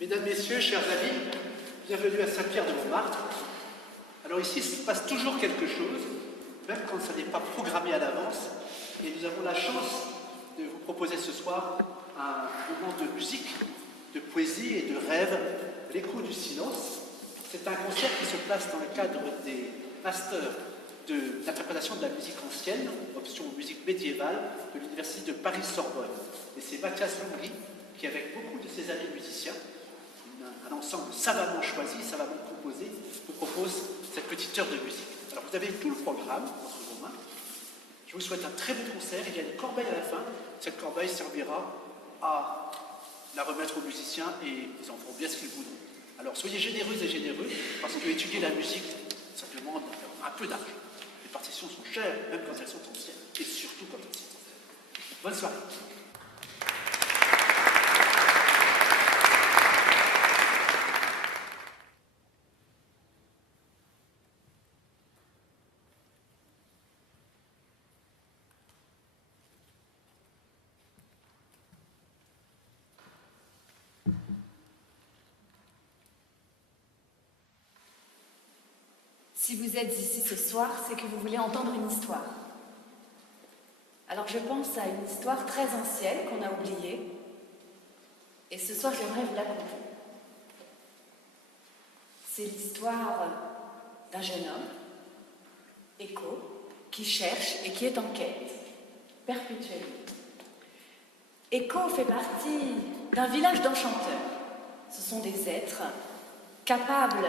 Mesdames, Messieurs, chers amis, bienvenue à Saint-Pierre-de-Montmartre. Alors ici, il se passe toujours quelque chose, même quand ça n'est pas programmé à l'avance. Et nous avons la chance de vous proposer ce soir un moment de musique, de poésie et de rêve, l'écho du silence. C'est un concert qui se place dans le cadre des masters d'interprétation de la musique ancienne, option musique médiévale, de l'Université de Paris-Sorbonne. Et c'est Mathias Longry qui, avec beaucoup de ses amis musiciens, un ensemble savamment choisi, savamment composé, vous propose cette petite heure de musique. Alors vous avez tout le programme entre vos mains. Je vous souhaite un très bon concert. Il y a une corbeille à la fin. Cette corbeille servira à la remettre aux musiciens et ils en feront bien ce qu'ils voudront. Alors soyez généreux et généreux, parce que étudier la musique, ça demande un peu d'argent. Les partitions sont chères, même quand elles sont anciennes, et surtout quand elles sont anciennes. Bonne soirée. Si vous êtes ici ce soir, c'est que vous voulez entendre une histoire. Alors je pense à une histoire très ancienne qu'on a oubliée. Et ce soir, j'aimerais vous la conter. C'est l'histoire d'un jeune homme, Écho, qui cherche et qui est en quête, perpétuellement. Écho fait partie d'un village d'enchanteurs. Ce sont des êtres capables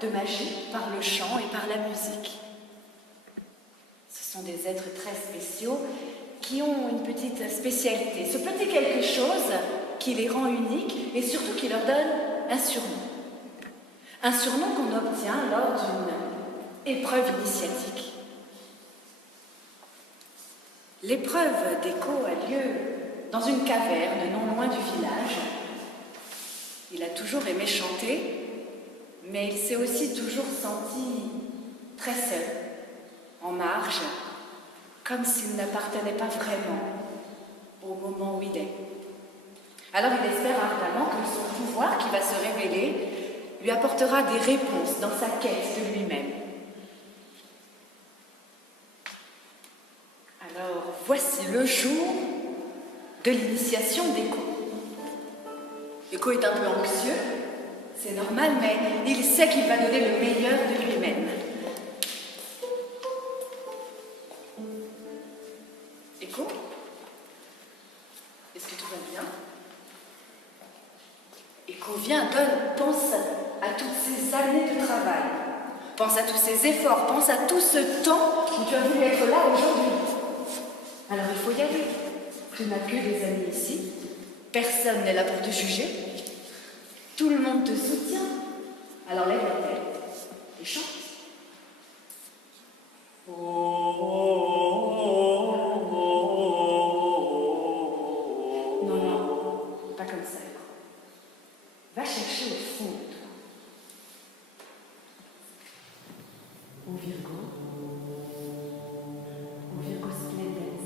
de magie par le chant et par la musique. Ce sont des êtres très spéciaux qui ont une petite spécialité, ce petit quelque chose qui les rend uniques et surtout qui leur donne un surnom. Un surnom qu'on obtient lors d'une épreuve initiatique. L'épreuve d'Écho a lieu dans une caverne non loin du village. Il a toujours aimé chanter, mais il s'est aussi toujours senti très seul, en marge, comme s'il n'appartenait pas vraiment au moment où il est. Alors il espère ardemment que son pouvoir qui va se révéler lui apportera des réponses dans sa quête de lui-même. Alors voici le jour de l'initiation d'Écho. Écho est un peu anxieux. C'est normal, mais il sait qu'il va donner le meilleur de lui-même. Écho, est-ce que tout va bien? Écho, viens, pense à toutes ces années de travail. Pense à tous ces efforts, pense à tout ce temps où tu as voulu être là aujourd'hui. Alors il faut y aller. Tu n'as que des amis ici. Personne n'est là pour te juger. Tout le monde te soutient. Alors lève la tête et chante. Non, non, pas comme ça. Va chercher au fond de toi. Au Virgo splendens.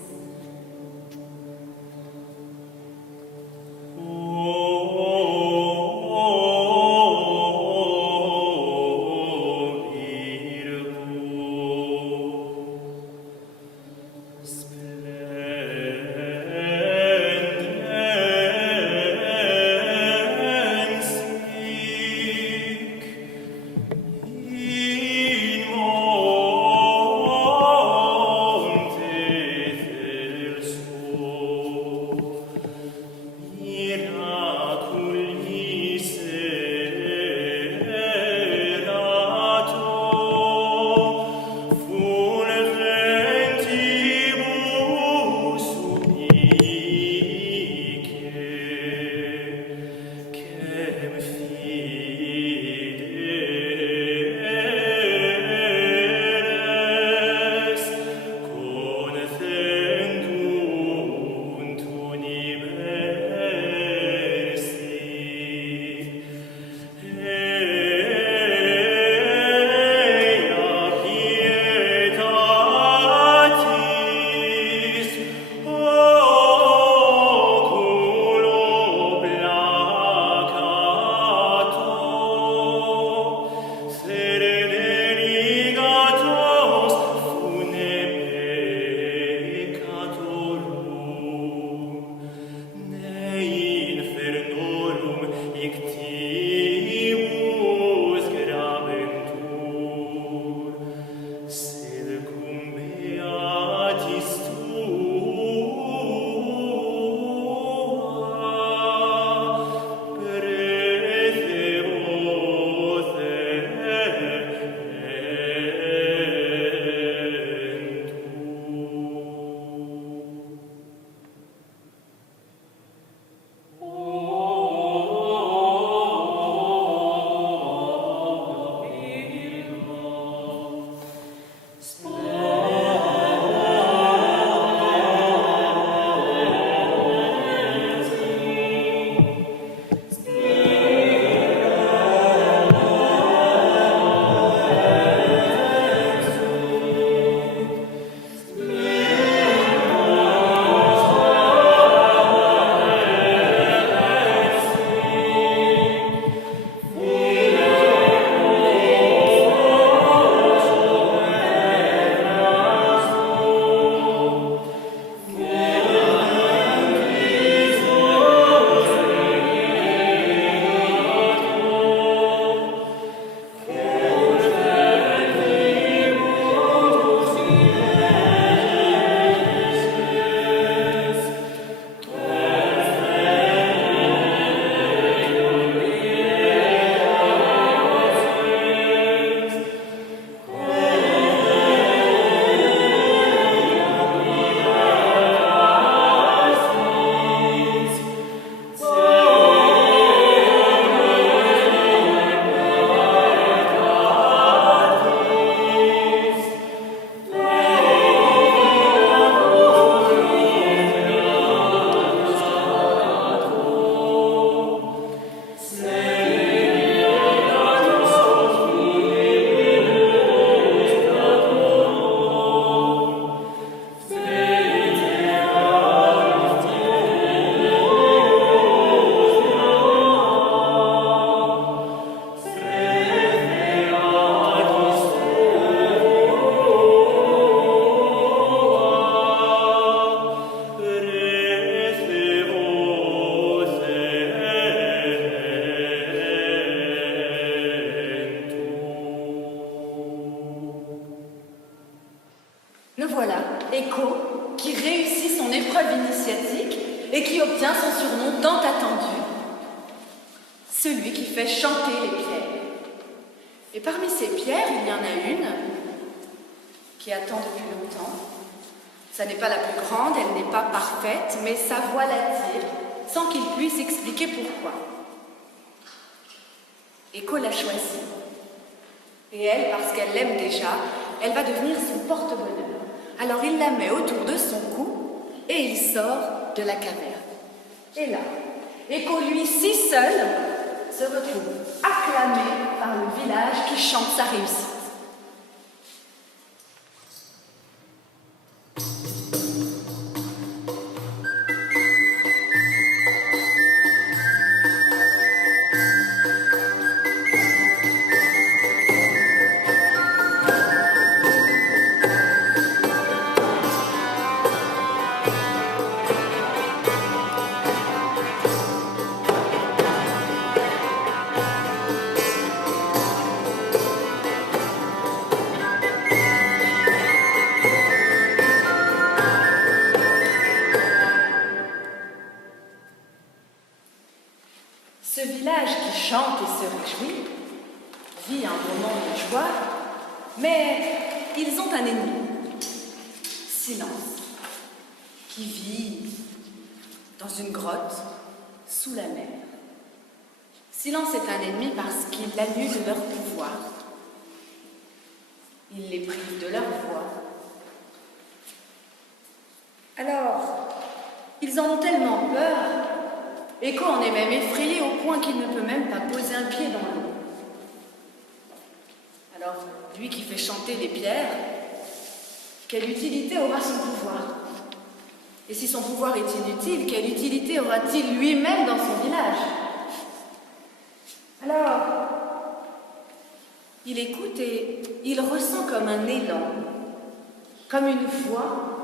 Echo, qui réussit son épreuve initiatique et qui obtient son surnom tant attendu, celui qui fait chanter les pierres. Et parmi ces pierres, il y en a une qui attend depuis longtemps. Ça n'est pas la plus grande, elle n'est pas parfaite, mais sa voix l'attire, sans qu'il puisse expliquer pourquoi. Echo l'a choisie. Et elle, parce qu'elle l'aime déjà, elle va devenir son porte-bonheur. Alors il la met autour de son cou et il sort de la caverne. Et là, Echo, lui, si seul, se retrouve acclamé par le village qui chante sa réussite. Ce village qui chante et se réjouit vit un moment de joie, mais ils ont un ennemi, Silence, qui vit dans une grotte sous la mer. Silence est un ennemi parce qu'il annule leur pouvoir. Il les prive de leur voix. Alors, ils en ont tellement peur, Echo en est même effrayé au point qu'il ne peut même pas poser un pied dans l'eau. Alors, lui qui fait chanter les pierres, quelle utilité aura son pouvoir? Et si son pouvoir est inutile, quelle utilité aura-t-il lui-même dans son village? Alors, il écoute et il ressent comme un élan, comme une voix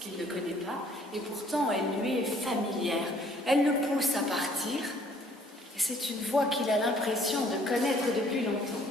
qu'il ne connaît pas, et pourtant elle lui est familière. Elle le pousse à partir, et c'est une voix qu'il a l'impression de connaître depuis longtemps.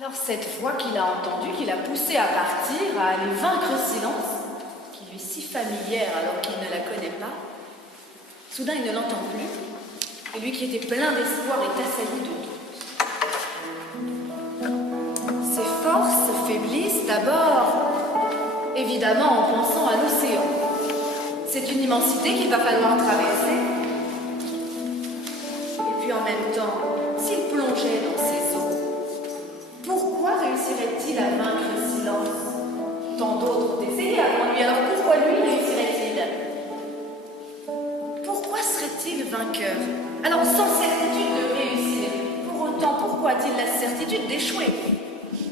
Alors cette voix qu'il a entendue, qui l'a poussé à partir, à aller vaincre Silence, qui lui est si familière alors qu'il ne la connaît pas, soudain il ne l'entend plus, et lui qui était plein d'espoir est assailli de doute. Ses forces faiblissent d'abord, évidemment en pensant à l'océan. C'est une immensité qu'il va falloir traverser, et puis en même temps, s'il plongeait dans ces eaux, pourquoi réussirait-il à vaincre Silence? Tant d'autres ont essayé avant lui, alors pourquoi lui réussirait-il? Pourquoi serait-il vainqueur? Alors sans certitude de réussir, pour autant pourquoi a-t-il la certitude d'échouer?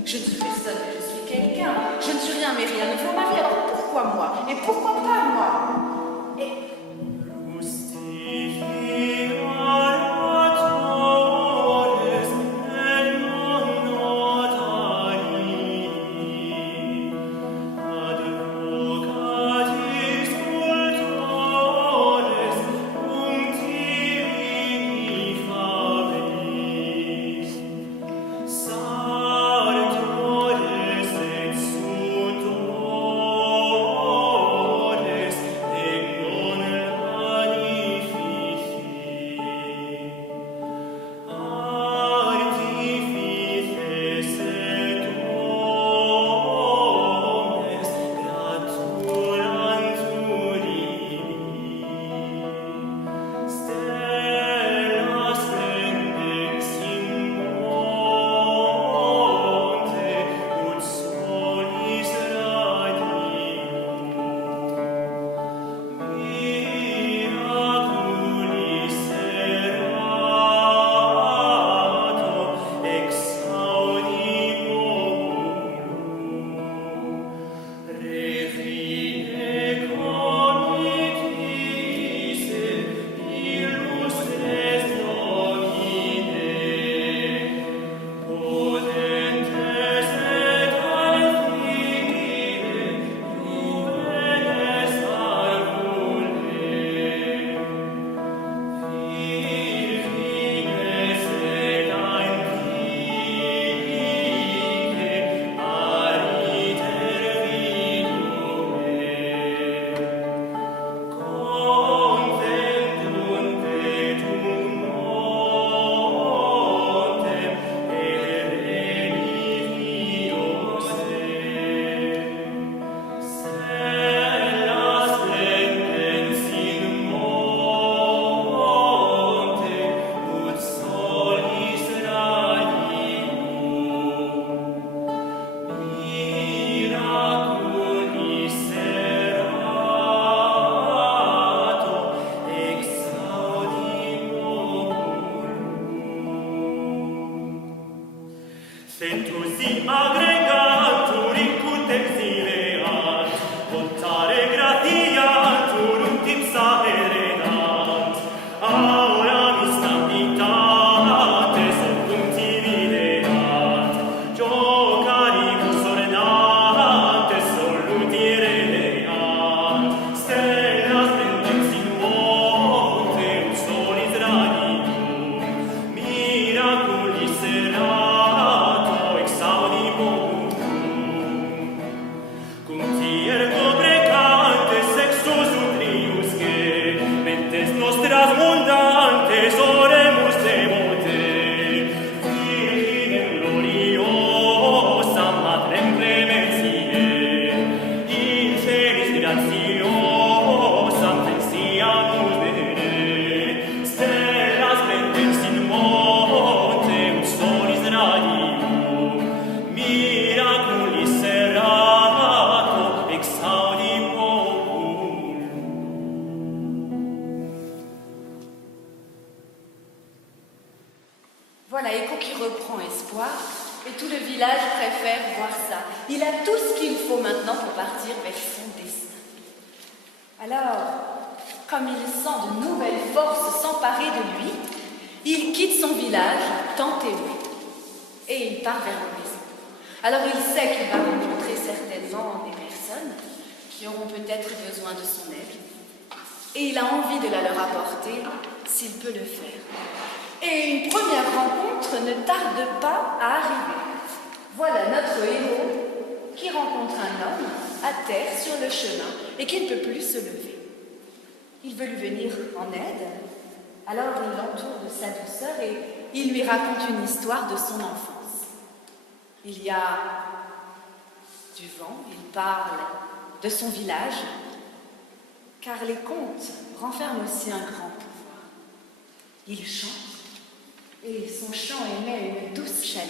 Je ne suis personne, mais je suis quelqu'un. Je ne suis rien, mais rien ne vaut ma vie. Alors pourquoi moi? Et pourquoi pas moi? Et voilà Echo qui reprend espoir, et tout le village préfère voir ça. Il a tout ce qu'il faut maintenant pour partir vers son destin. Alors, comme il sent de nouvelles forces s'emparer de lui, il quitte son village, tant aimé, et il part vers la maison. Alors il sait qu'il va rencontrer certainement des personnes qui auront peut-être besoin de son aide, et il a envie de la leur apporter s'il peut le faire. Et une première rencontre ne tarde pas à arriver. Voilà notre héros qui rencontre un homme à terre sur le chemin et qui ne peut plus se lever. Il veut lui venir en aide, alors il l'entoure de sa douceur et il lui raconte une histoire de son enfance. Il y a du vent, il parle de son village, car les contes renferment aussi un grand pouvoir. Il chante, et son chant émet une douce chaleur.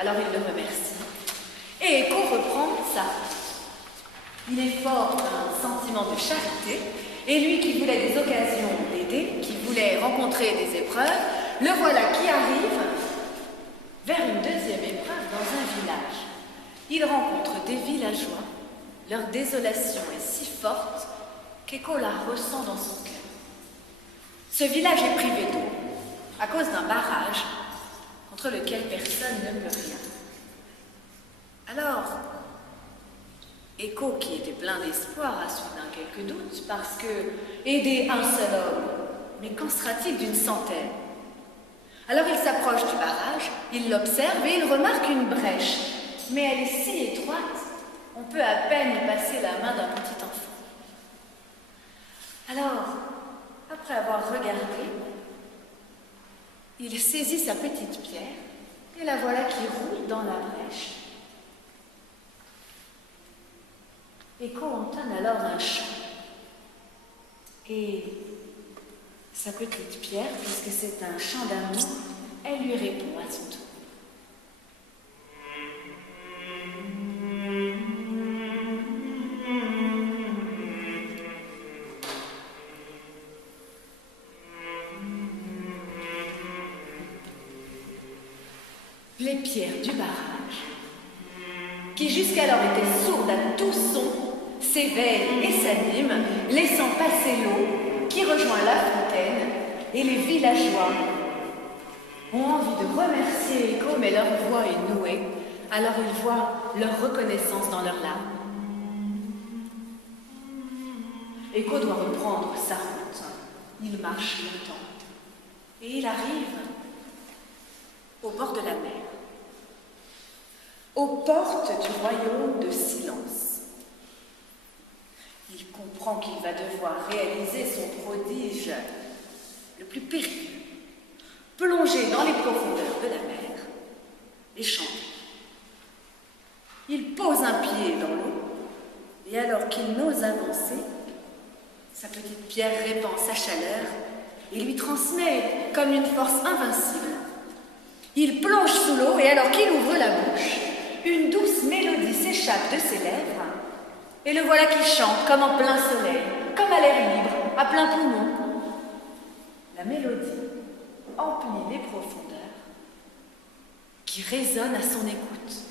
Alors il le remercie. Et Écho reprend sa route. Il est fort d'un sentiment de charité, et lui qui voulait des occasions d'aider, qui voulait rencontrer des épreuves, le voilà qui arrive vers une deuxième épreuve dans un village. Il rencontre des villageois. Leur désolation est si forte qu'Écho la ressent dans son cœur. Ce village est privé d'eau à cause d'un barrage contre lequel personne ne peut rien. Alors, Écho, qui était plein d'espoir, a soudain quelques doutes, parce que aider un seul homme, mais qu'en sera-t-il d'une centaine? Alors il s'approche du barrage, il l'observe et il remarque une brèche, mais elle est si étroite, on peut à peine y passer la main d'un petit enfant. Alors, après avoir regardé, il saisit sa petite pierre et la voilà qui roule dans la brèche. Écho entonne alors un chant. Et sa petite pierre, puisque c'est un chant d'amour, elle lui répond à son tour. Les pierres du barrage, qui jusqu'alors étaient sourdes à tout son, s'éveillent et s'animent, laissant passer l'eau qui rejoint la fontaine, et les villageois ont envie de remercier Écho, mais leur voix est nouée, alors ils voient leur reconnaissance dans leurs larmes. Écho doit reprendre sa route. Il marche longtemps, et il arrive au bord de la mer, aux portes du royaume de silence. Il comprend qu'il va devoir réaliser son prodige le plus périlleux, plonger dans les profondeurs de la mer et chanter. Il pose un pied dans l'eau, et alors qu'il n'ose avancer, sa petite pierre répand sa chaleur et lui transmet comme une force invincible. Il plonge sous l'eau, et alors qu'il ouvre la bouche, une douce mélodie s'échappe de ses lèvres, et le voilà qui chante comme en plein soleil, comme à l'air libre, à plein poumon. La mélodie emplit les profondeurs qui résonnent à son écoute.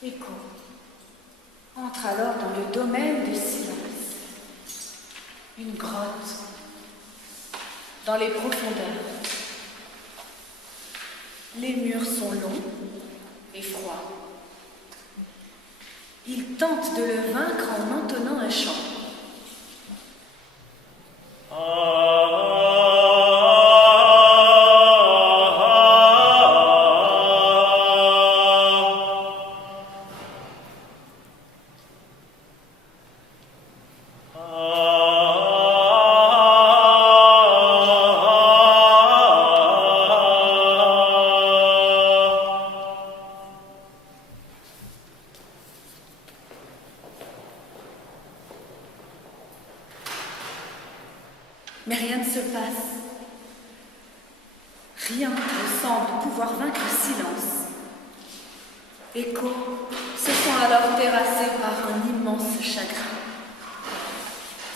Écho entre alors dans le domaine du silence. Une grotte dans les profondeurs. Les murs sont longs et froids. Il tente de le vaincre en entonnant un chant. Mais rien ne se passe. Rien ne semble pouvoir vaincre le silence. Écho se sent alors terrassé par un immense chagrin.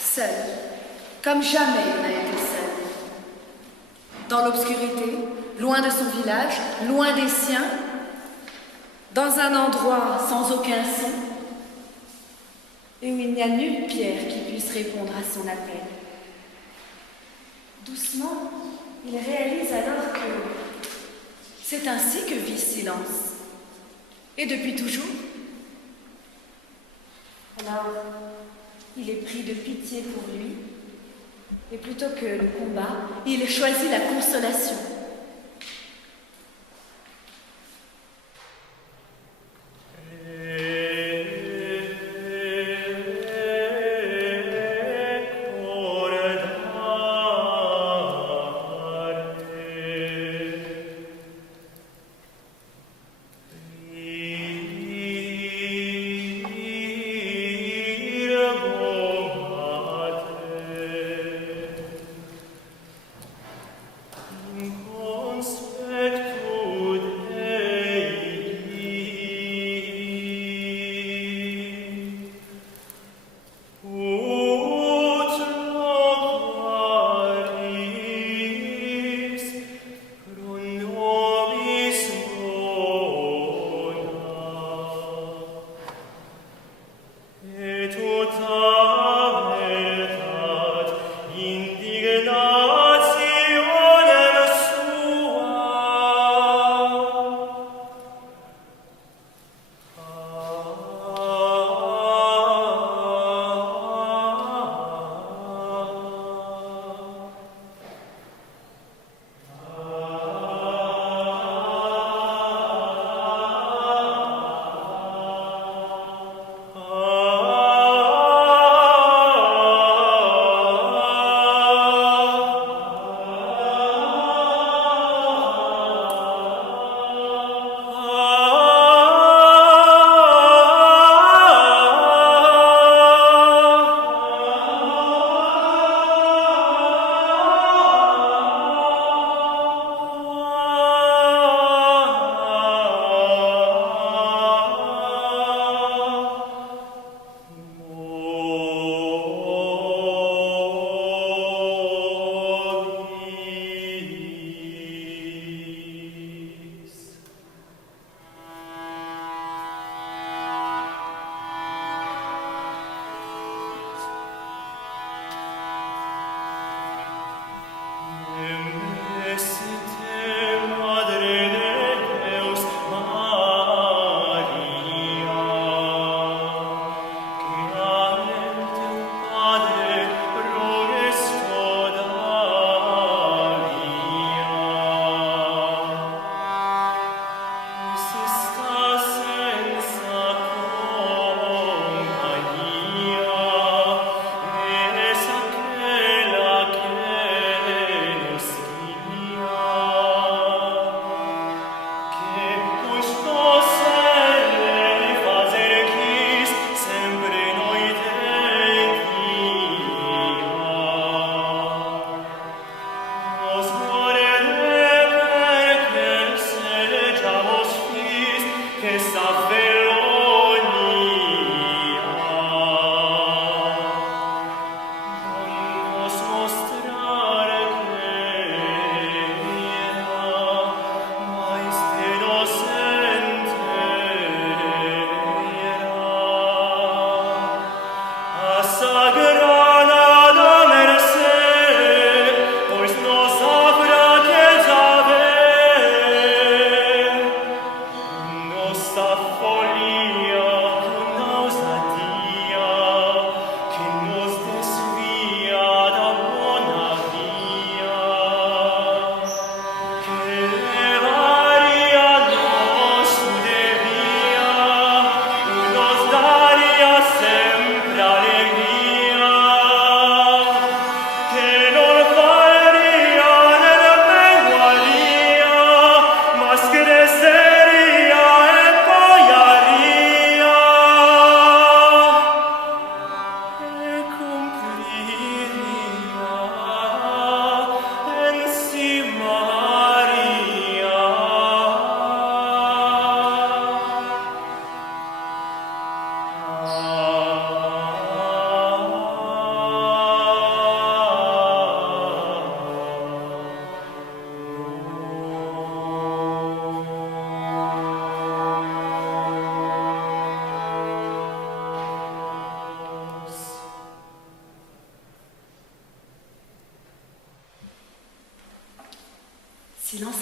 Seul, comme jamais il n'a été seul. Dans l'obscurité, loin de son village, loin des siens, dans un endroit sans aucun son, et où il n'y a nulle pierre qui puisse répondre à son appel. Doucement, il réalise alors que c'est ainsi que vit Silence. Et depuis toujours. Alors, il est pris de pitié pour lui. Et plutôt que le combat, il choisit la consolation.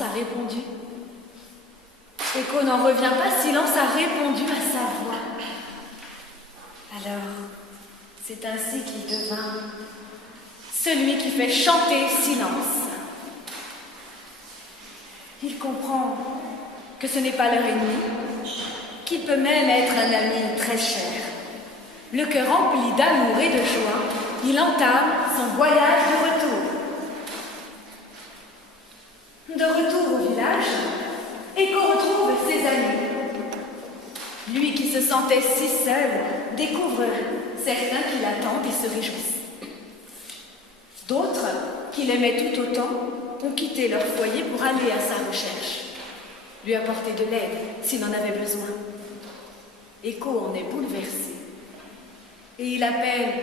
Silence a répondu. Écho n'en revient pas, Silence a répondu à sa voix. Alors, c'est ainsi qu'il devint celui qui fait chanter Silence. Il comprend que ce n'est pas leur ennemi, qu'il peut même être un ami très cher. Le cœur rempli d'amour et de joie, il entame son voyage de retour. De retour au village, Écho retrouve ses amis. Lui qui se sentait si seul découvre certains qui l'attendent et se réjouissent. D'autres, qui l'aimaient tout autant, ont quitté leur foyer pour aller à sa recherche, lui apporter de l'aide s'il en avait besoin. Écho en est bouleversé et il appelle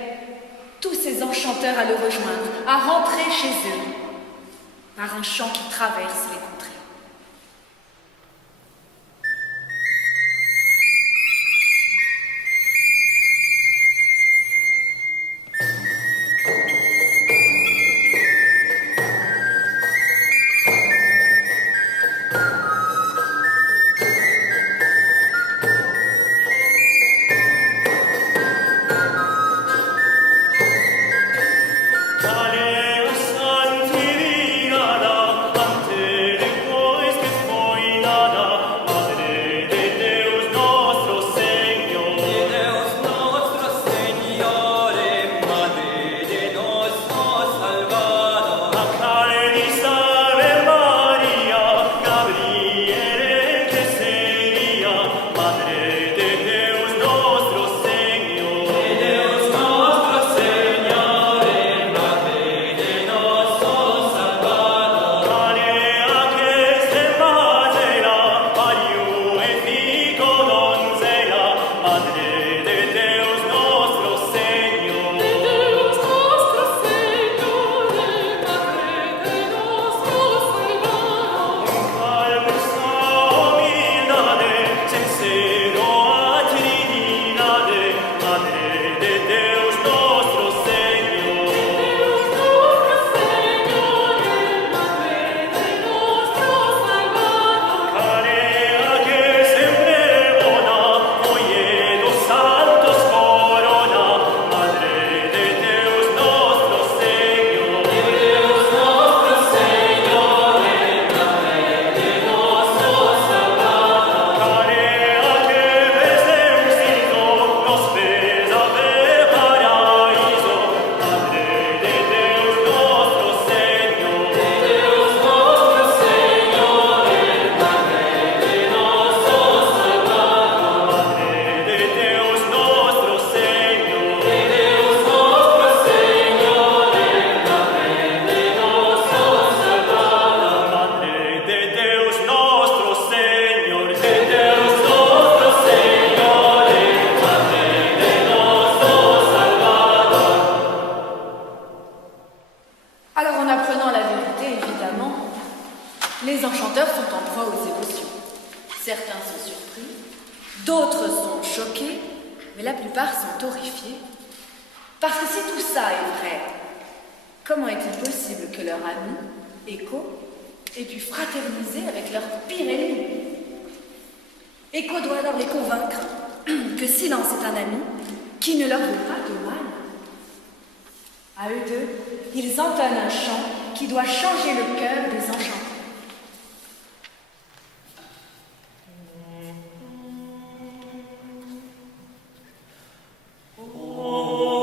tous ses enchanteurs à le rejoindre, à rentrer chez eux par un chant qui traverse les contrées. Les enchanteurs sont en proie aux émotions. Certains sont surpris, d'autres sont choqués, mais la plupart sont horrifiés. Parce que si tout ça est vrai, comment est-il possible que leur ami, Écho, ait pu fraterniser avec leur pire ennemi? Écho doit alors les convaincre que Silence est un ami qui ne leur veut pas de mal. À eux deux, ils entament un chant qui doit changer le cœur des enchanteurs. Gloria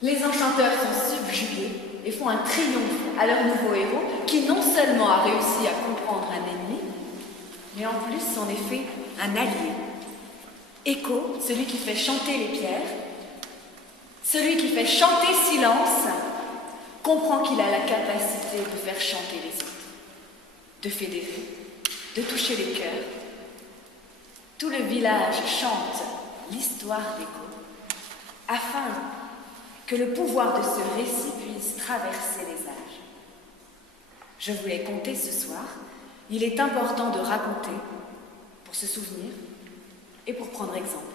Les enchanteurs sont subjugués et font un triomphe à leur nouveau héros qui non seulement a réussi à comprendre un ennemi, mais en plus s'en est fait un allié. Écho, celui qui fait chanter les pierres, celui qui fait chanter silence, comprend qu'il a la capacité de faire chanter les autres, de fédérer, de toucher les cœurs. Tout le village chante l'histoire d'Écho afin que le pouvoir de ce récit puisse traverser les âges. Je vous l'ai conté ce soir. Il est important de raconter pour se souvenir et pour prendre exemple.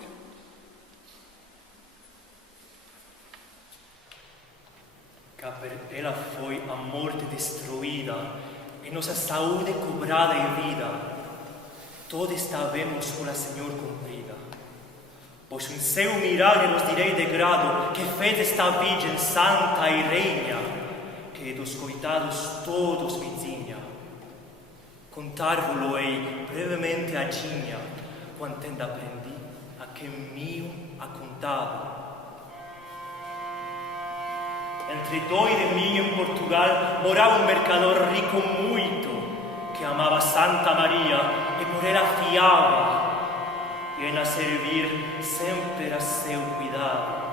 Ela foi a morte destruída e nossa saúde cobrada em vida. Todos sabemos com a Senhor cumprida. Pois um seu milagre nos direi de grado que fez esta Virgem santa e reina, que dos coitados todos vizinha. Contar-vos-ei brevemente a tinha, quanto ainda aprendi a que mio a contava. Entre dois de mim em Portugal morava um mercador rico muito, que amava Santa Maria e por ela fiava, e a servir sempre a seu cuidado.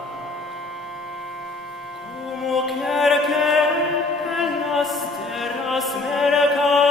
Como quer que pelas terras mercado